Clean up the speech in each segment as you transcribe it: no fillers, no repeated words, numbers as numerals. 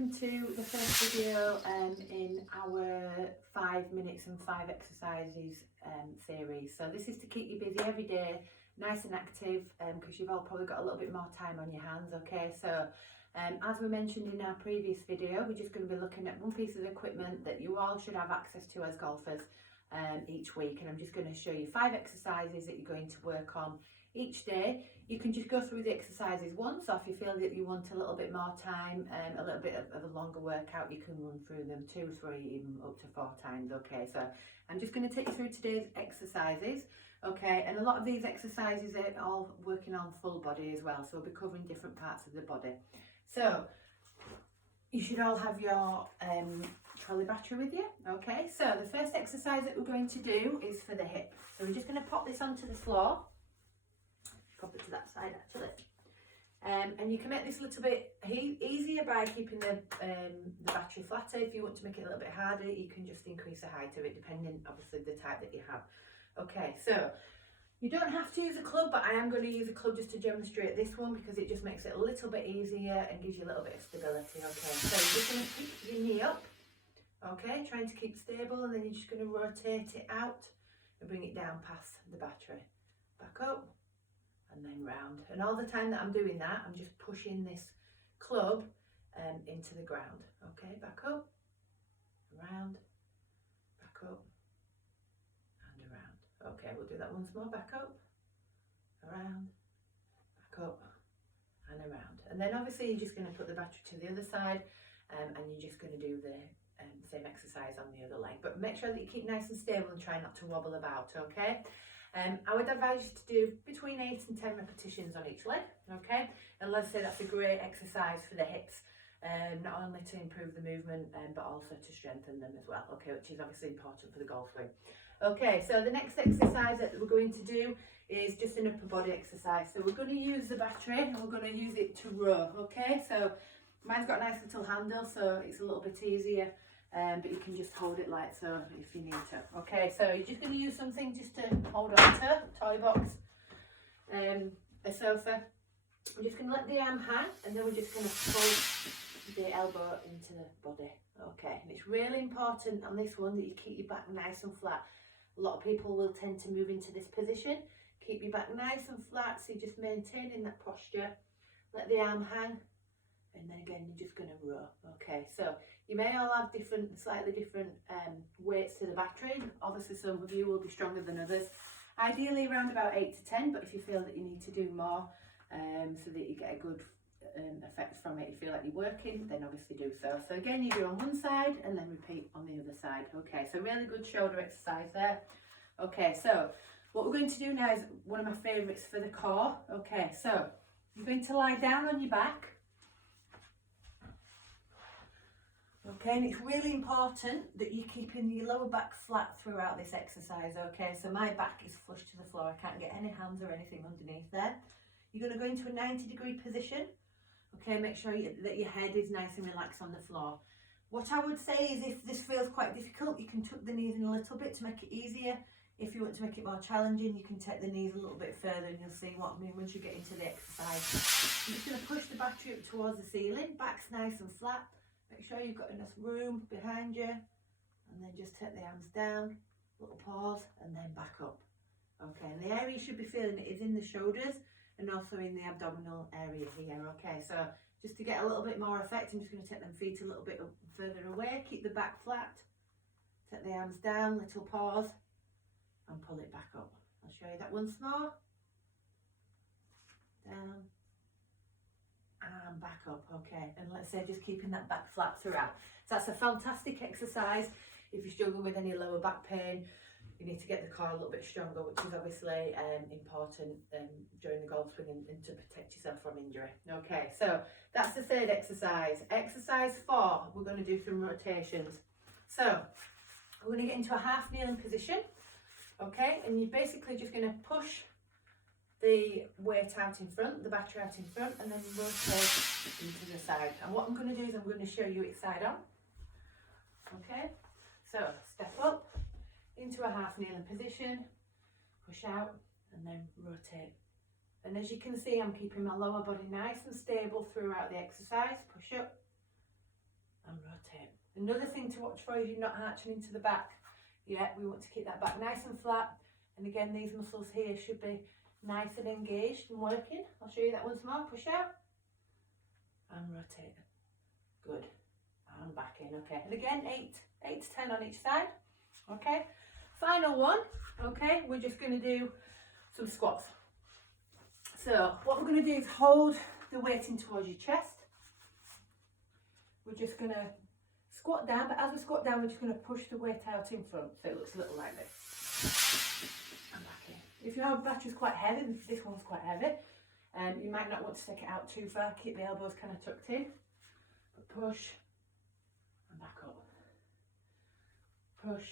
welcome to the first video in our 5 minutes and 5 exercises series. So this is to keep you busy every day, nice and active, because you've all probably got a little bit more time on your hands. Okay, so as we mentioned in our previous video, we're just going to be looking at one piece of equipment that you all should have access to as golfers each week, and I'm just going to show you 5 exercises that you're going to work on each day. You can just go through the exercises once, or if you feel that you want a little bit more time, a little bit of a longer workout, you can run through them 2, 3, even up to 4 times. Okay, so I'm just going to take you through today's exercises. Okay, and a lot of these exercises are all working on full body as well, so we'll be covering different parts of the body. So you should all have your trolley battery with you. Okay, so the first exercise that we're going to do is for the hip. So we're just going to pop this onto the floor. Pop it to that side actually, and you can make this a little bit easier by keeping the battery flatter. If you want to make it a little bit harder, you can just increase the height of it, depending obviously the type that you have. Okay, so you don't have to use a club, but I am going to use a club just to demonstrate this one because it just makes it a little bit easier and gives you a little bit of stability. Okay, so you're just going to keep your knee up, okay, trying to keep stable, and then you're just going to rotate it out and bring it down past the battery, back up and then round. And all the time that I'm doing that, I'm just pushing this club into the ground. Okay, back up, around, back up and around. Okay, we'll do that once more. Back up, around, back up and around. And then obviously you're just going to put the battery to the other side, and you're just going to do the same exercise on the other leg. But make sure that you keep nice and stable and try not to wobble about. Okay. I would advise you to do between 8 and 10 repetitions on each leg, okay? And let's say that's a great exercise for the hips, not only to improve the movement, but also to strengthen them as well, okay, which is obviously important for the golf swing. Okay, so the next exercise that we're going to do is just an upper body exercise. So we're going to use the battery and we're going to use it to row, okay? So mine's got a nice little handle, so it's a little bit easier. But you can just hold it like so if you need to. Okay, so you're just going to use something just to hold on to, toy box, a sofa. We're just going to let the arm hang, and then we're just going to pull the elbow into the body. Okay, and it's really important on this one that you keep your back nice and flat. A lot of people will tend to move into this position. Keep your back nice and flat, so you're just maintaining that posture. Let the arm hang. And then again, you're just going to row. Okay, so you may all have slightly different weights to the battery. Obviously, some of you will be stronger than others. Ideally, around about 8 to 10, but if you feel that you need to do more so that you get a good effect from it, you feel like you're working, then obviously do so. So again, you do on one side and then repeat on the other side. Okay, so really good shoulder exercise there. Okay, so what we're going to do now is one of my favourites for the core. Okay, so you're going to lie down on your back. Okay, and it's really important that you're keeping your lower back flat throughout this exercise. Okay, so my back is flush to the floor. I can't get any hands or anything underneath there. You're going to go into a 90-degree position. Okay, make sure that your head is nice and relaxed on the floor. What I would say is if this feels quite difficult, you can tuck the knees in a little bit to make it easier. If you want to make it more challenging, you can take the knees a little bit further, and you'll see what I mean once you get into the exercise. I'm just going to push the battery up towards the ceiling. Back's nice and flat. Make sure you've got enough room behind you, and then just take the arms down, little pause, and then back up. Okay, and the area you should be feeling it is in the shoulders and also in the abdominal area here. Okay, so just to get a little bit more effect, I'm just going to take them feet a little bit further away, keep the back flat, take the arms down, little pause, and pull it back up. I'll show you that once more. Down. And back up. Okay, and let's say just keeping that back flat throughout. So that's a fantastic exercise. If you're struggling with any lower back pain, you need to get the core a little bit stronger, which is obviously important during the golf swing and to protect yourself from injury. Okay, so that's the third exercise. Exercise 4, we're going to do some rotations. So we're going to get into a half kneeling position. Okay, and you're basically just going to push the weight out in front, the battery out in front, and then rotate into the side. And what I'm going to do is I'm going to show you it side on. Okay, so step up into a half kneeling position, push out, and then rotate. And as you can see, I'm keeping my lower body nice and stable throughout the exercise. Push up, Another thing to watch for is you're not arching into the back. Yeah, we want to keep that back nice and flat. And again, these muscles here should be nice and engaged and working. I'll show you that once more. Push out and rotate. Good. And back in. Okay. And again, 8 to 10 on each side. Okay. Final one. Okay. We're just going to do some squats. So what we're going to do is hold the weight in towards your chest. We're just going to squat down, but as we squat down, we're just going to push the weight out in front, so it looks a little like this. And back in. If your battery's quite heavy, this one's quite heavy, you might not want to take it out too far. Keep the elbows kind of tucked in, but push and back up. Push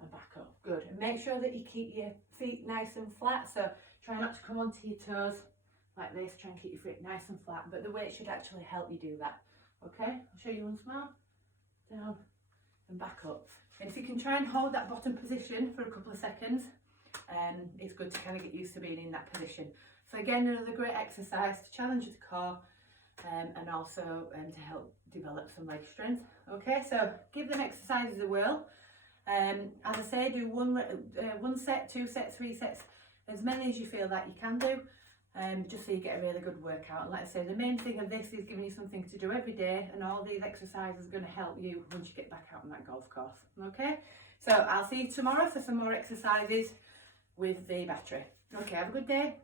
and back up. Good. And make sure that you keep your feet nice and flat. So try not to come onto your toes like this. Try and keep your feet nice and flat, but the weight should actually help you do that. Okay, I'll show you once more. Down and back up. And if you can try and hold that bottom position for a couple of seconds, it's good to kind of get used to being in that position. So again, another great exercise to challenge the core and also to help develop some leg strength. Okay, so give them exercises a whirl. As I say, do one set, 2 sets, 3 sets, as many as you feel that you can do. Just so you get a really good workout. And like I say, the main thing of this is giving you something to do every day, and all these exercises are going to help you once you get back out on that golf course. Okay, so I'll see you tomorrow for some more exercises with the battery. Okay, have a good day.